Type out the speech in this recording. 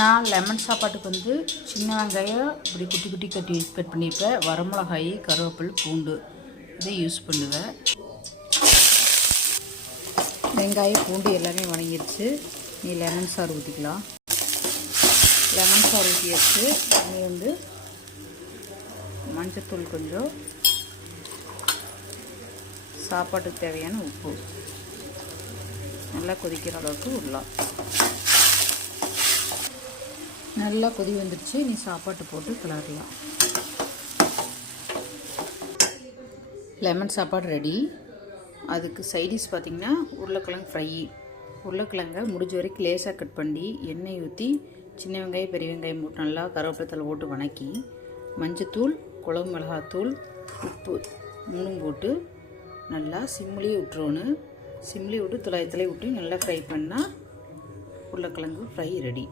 நான் லெமன் சாப்பாட்டுக்கு வந்து சின்ன வெங்காயம் இப்படி குட்டி குட்டி கட்டி கட் பண்ணியிருப்பேன். வரமிளகாய் கருவேப்பில் பூண்டு. இதை யூஸ் பண்ணுவேன். வெங்காயம் பூண்டு எல்லாமே வணங்கிடுச்சு நீ லெமன் சாறு ஊற்றிக்கலாம் லெமன் சாறு ஊற்றியாச்சு நீ வந்து மஞ்சத்தூள் கொஞ்சம் சாப்பாட்டுக்கு தேவையான உப்பு. நல்லா கொதிக்கிற அளவுக்கு விடலாம் நல்லா கொதி வந்துடுச்சு நீ சாப்பாட்டு போட்டு கிளறலாம். லெமன் சாப்பாடு ரெடி. அதுக்கு சைடிஷ் பார்த்திங்கன்னா உருளைக்கிழங்கு ஃப்ரை. உருளைக்கிழங்கை முடிஞ்ச வரைக்கும் லேசாக கட் பண்ணி எண்ணெய் ஊற்றி சின்ன வெங்காயம் பெரிய வெங்காயம் போட்டு நல்லா கருவேப்பிலை போட்டு வணக்கி மஞ்சத்தூள் குழம்பு மிளகாத்தூள் உப்பு மூணும் போட்டு நல்லா சிம்லேயே விட்டுறோன்னு சிம்லேயே விட்டு துளாயத்துலேயே விட்டு நல்லா ஃப்ரை பண்ணால் உருளைக்கிழங்கு ஃப்ரை ரெடி.